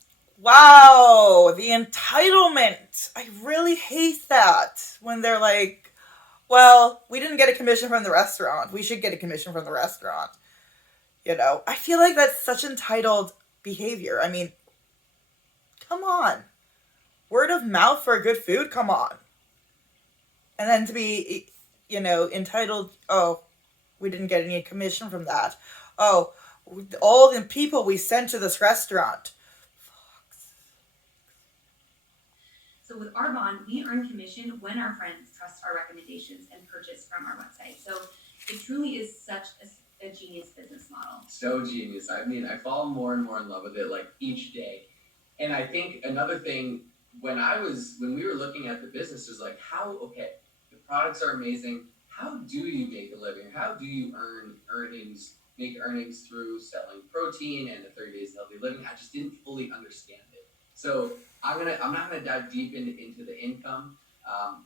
Wow, the entitlement. I really hate that when they're like, well, we didn't get a commission from the restaurant. We should get a commission from the restaurant. You know, I feel like that's such entitled behavior. I mean, come on. Word of mouth for good food? Come on. And then to be, you know, entitled, oh, we didn't get any commission from that. Oh, all the people we sent to this restaurant. So with Arbonne, we earn commission when our friends trust our recommendations and purchase from our website. So it truly is such a genius business model. So genius. I mean, I fall more and more in love with it like each day. And I think another thing, when we were looking at the business, was like, the products are amazing. How do you make a living? How do you make earnings through selling protein and the 30 Days Healthy Living? I just didn't fully understand it. So I'm not gonna dive deep into the income,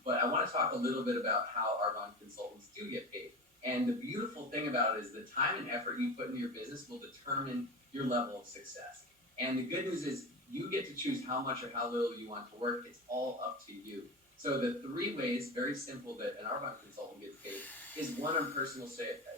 but I want to talk a little bit about how Arbonne consultants do get paid. And the beautiful thing about it is the time and effort you put into your business will determine your level of success. And the good news is you get to choose how much or how little you want to work. It's all up to you. So the 3 ways, very simple, that an Arbonne consultant gets paid is 1 on personal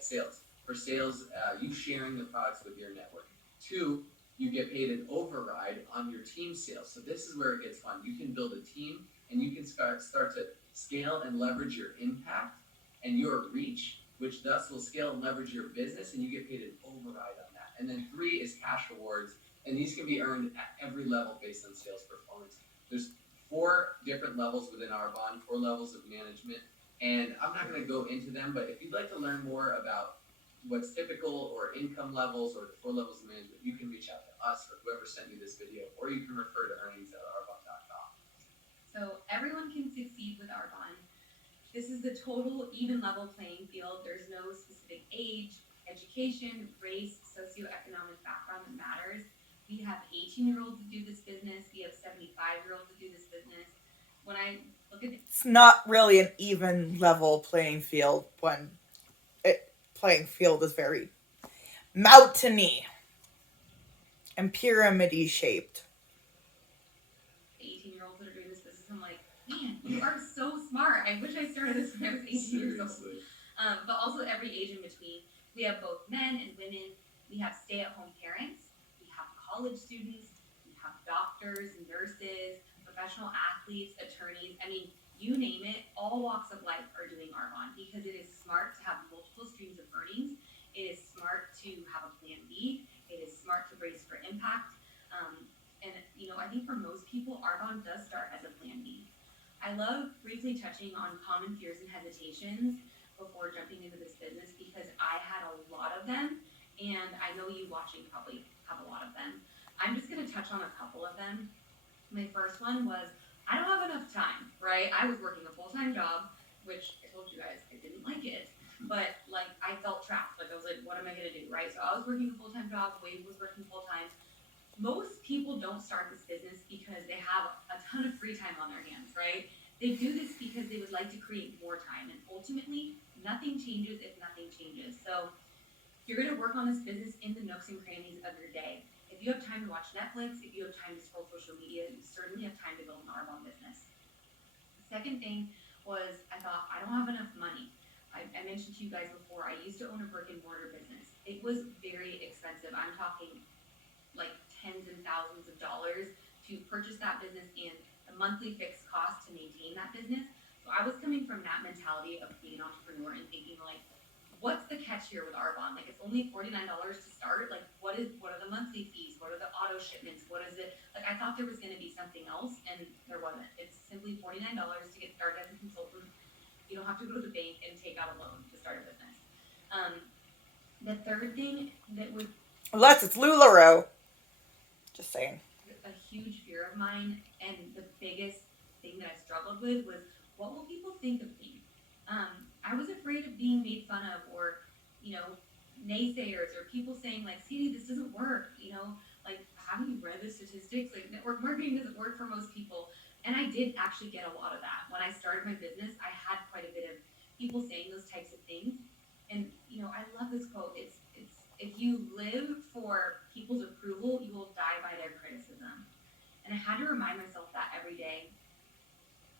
sales. For sales, you sharing the products with your network. 2, you get paid an override on your team sales. So this is where it gets fun. You can build a team and you can start to scale and leverage your impact and your reach, which thus will scale and leverage your business, and you get paid an override on that. And then 3 is cash rewards, and these can be earned at every level based on sales performance. There's 4 different levels within Arbonne, 4 levels of management, and I'm not gonna go into them, but if you'd like to learn more about what's typical or income levels or the 4 levels of management, you can reach out to us or whoever sent you this video, or you can refer to earnings@arbonne.com. So everyone can succeed with Arbonne. This is the total even level playing field. There's no specific age, education, race, socioeconomic background that matters. We have 18-year-olds that do this business. We have 75-year-olds that do this business. When I look at it's not really an even level playing field when playing field is very mountainy and pyramid-y shaped. 18-year-olds that are doing this business, I'm like, man, you are so smart. I wish I started this when I was 18 years old. But also every age in between. We have both men and women. We have stay-at-home parents. We have college students. We have doctors, nurses, professional athletes, attorneys. I mean, you name it, all walks of life are doing Arbonne because it is smart to have multiple streams of earnings. It is smart to have a plan B. It is smart to brace for impact. And you know, I think for most people, Arbonne does start as a plan B. I love briefly touching on common fears and hesitations before jumping into this business because I had a lot of them, and I know you watching probably have a lot of them. I'm just gonna touch on a couple of them. My first one was, I don't have enough time, right? I was working a full-time job, which I told you guys I didn't like it, but like I felt trapped. Like I was like, what am I gonna do, right? So I was working a full-time job, Wade was working full-time. Most people don't start this business because they have a ton of free time on their hands, right? They do this because they would like to create more time, and ultimately, nothing changes if nothing changes. So you're gonna work on this business in the nooks and crannies of your day. If you have time to watch Netflix, if you have time to scroll social media, you certainly have time to build an Arbonne business. The second thing was I thought, I don't have enough money. I mentioned to you guys before, I used to own a brick and mortar business. It was very expensive. I'm talking like tens and thousands of dollars to purchase that business and a monthly fixed cost to maintain that business. So I was coming from that mentality of being an entrepreneur and thinking like, what's the catch here with Arbonne? Like, it's only $49 to start. Like, what are the monthly fees? What are the auto shipments? What is it? Like, I thought there was going to be something else, and there wasn't. It's simply $49 to get started as a consultant. You don't have to go to the bank and take out a loan to start a business. The third thing that was Unless it's LuLaRoe. Just saying. a huge fear of mine, and the biggest thing that I struggled with was, what will people think of me? I was afraid of being made fun of, or, naysayers, or people saying like, "See, this doesn't work," like, haven't you read the statistics? Like, network marketing doesn't work for most people. And I did actually get a lot of that. When I started my business, I had quite a bit of people saying those types of things. And, I love this quote. It's if you live for people's approval, you will die by their criticism. And I had to remind myself that every day.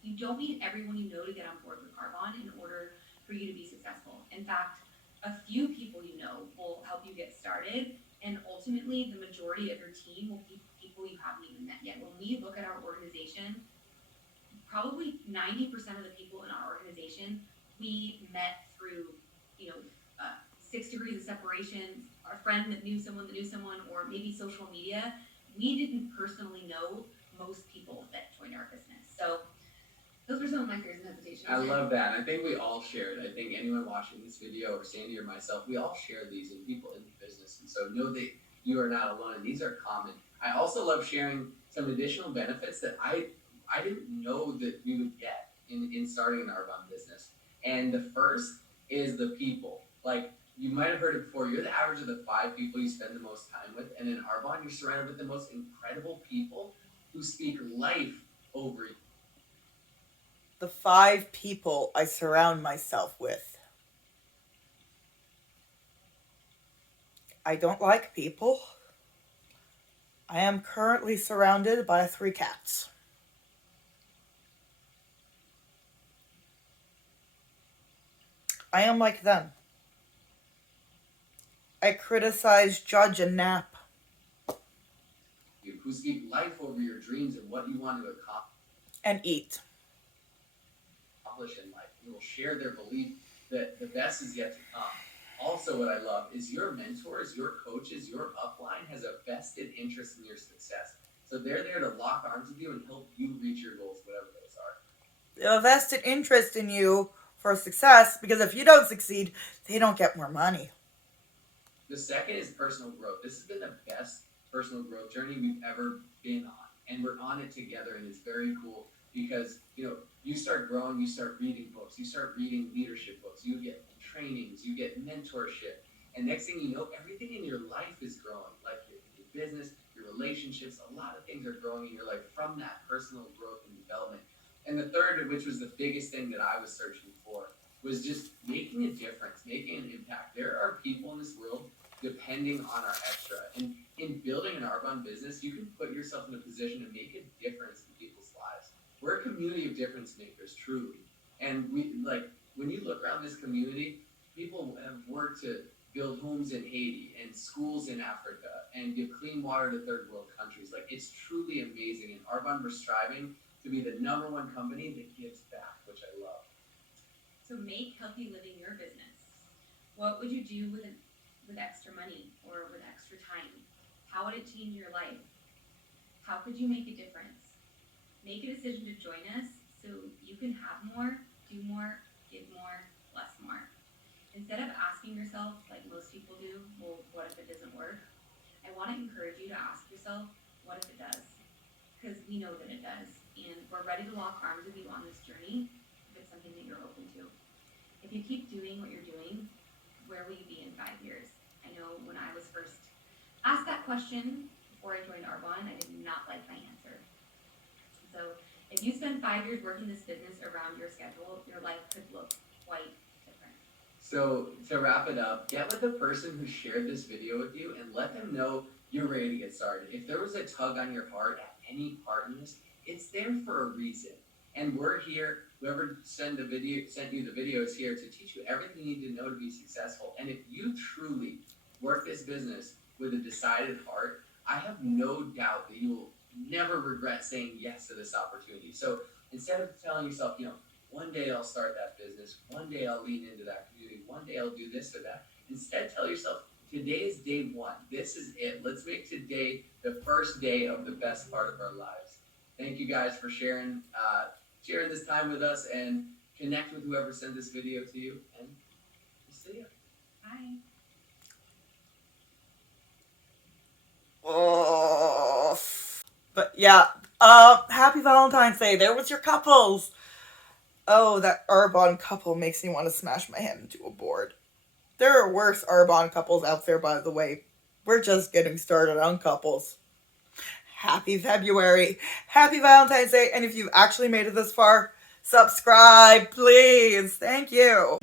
You don't need everyone you know to get on board with Arbonne in order for you to be successful. In fact, a few people you know will help you get started, and ultimately the majority of your team will be people you haven't even met yet. When we look at our organization, probably 90% of the people in our organization we met through, 6 degrees of separation, our friend that knew someone, or maybe social media. We didn't personally know most people that joined our business. So those were some of my fears and hesitations. I love that. I think we all shared. I think anyone watching this video, or Sandy or myself, we all share these in people in the business. And so know that you are not alone, and these are common. I also love sharing some additional benefits that I didn't know that we would get in starting an Arbonne business. And the first is the people. Like, you might have heard it before, you're the average of the 5 people you spend the most time with. And in Arbonne, you're surrounded with the most incredible people who speak life over you. The 5 people I surround myself with. I don't like people. I am currently surrounded by 3 cats. I am like them. I criticize, judge, and nap. Who speak life over your dreams and what you want to And eat. accomplish in life. Who will share their belief that the best is yet to come. Also, what I love is your mentors, your coaches, your upline has a vested interest in your success. So they're there to lock arms with you and help you reach your goals, whatever those are. They have a vested interest in you for success, because if you don't succeed, they don't get more money. The second is personal growth. This has been the best personal growth journey we've ever been on. And we're on it together, and it's very cool because, you start growing, you start reading books, you start reading leadership books, you get trainings, you get mentorship. And next thing you know, everything in your life is growing. Like your business, your relationships, a lot of things are growing in your life from that personal growth and development. And the third, which was the biggest thing that I was searching for, was just making a difference, making an impact. There are people in this world depending on our extra. And in building an Arbonne business, you can put yourself in a position to make a difference in people's lives. We're a community of difference makers, truly. And when you look around this community, people have worked to build homes in Haiti and schools in Africa and give clean water to third world countries. Like, it's truly amazing. And Arbonne, we're striving to be the #1 company that gives back, which I love. So make healthy living your business. What would you do with extra money or with extra time? How would it change your life? How could you make a difference? Make a decision to join us so you can have more, do more, give more, bless more. Instead of asking yourself, like most people do, well, what if it doesn't work? I want to encourage you to ask yourself, what if it does? Because we know that it does. And we're ready to lock arms with you on this journey if it's something that you're open to. If you keep doing what you're doing, where will you be in 5 years? I know when I was first asked that question before I joined Arbonne, I did not like my answer. So if you spend 5 years working this business around your schedule, your life could look quite different. So to wrap it up, get with the person who shared this video with you and let them know you're ready to get started. If there was a tug on your heart at any part in this, it's there for a reason. And we're here Whoever sent you the video is here to teach you everything you need to know to be successful. And if you truly work this business with a decided heart, I have no doubt that you will never regret saying yes to this opportunity. So instead of telling yourself, one day I'll start that business, one day I'll lean into that community, one day I'll do this or that, instead tell yourself, today is day one. This is it. Let's make today the first day of the best part of our lives. Thank you guys for sharing this time with us, and connect with whoever sent this video to you, and we'll see you. Bye. Oh. But yeah, happy Valentine's Day. There was your couples. Oh, that Arbonne couple makes me want to smash my head into a board. There are worse Arbonne couples out there, by the way. We're just getting started on couples. Happy February. Happy Valentine's Day. And if you've actually made it this far, subscribe, please. Thank you.